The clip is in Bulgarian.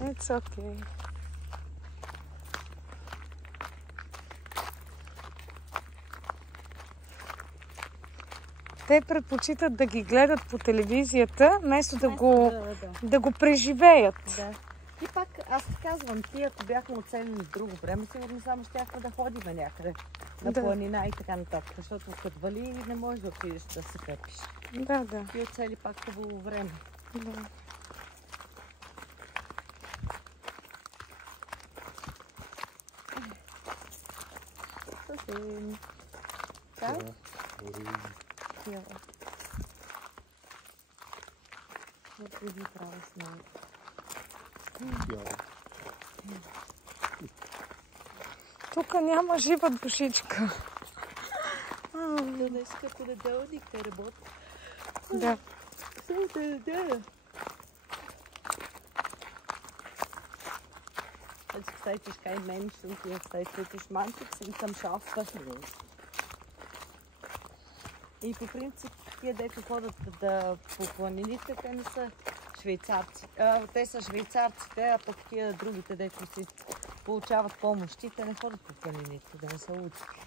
It's okay. Те предпочитат да ги гледат по телевизията, вместо да го преживеят. Да. И пак, аз ти казвам, ти ако бяхме оцелили в друго време, сигурно само щяхме да ходим някъде на планина и така нататък. Защото като вали не можеш да отидеш да се къпиш. Да. Ти оцели пак хубаво време. Да. Съвсем. Так? Ja. Wat wil je trouwens nou? Ja. Тук няма жива душичка. Днес като неделник те работят. Да. Всяка неделя. Als gesagt, ist kein Mensch und die gesagt, das ist manchmal sind am Arbeiten. И по принцип, тия дето ходят по планините, те не са швейцарци. Те са швейцарците, а пък тия другите, дето си получават помощи, те не ходят по планините, да не са луцки.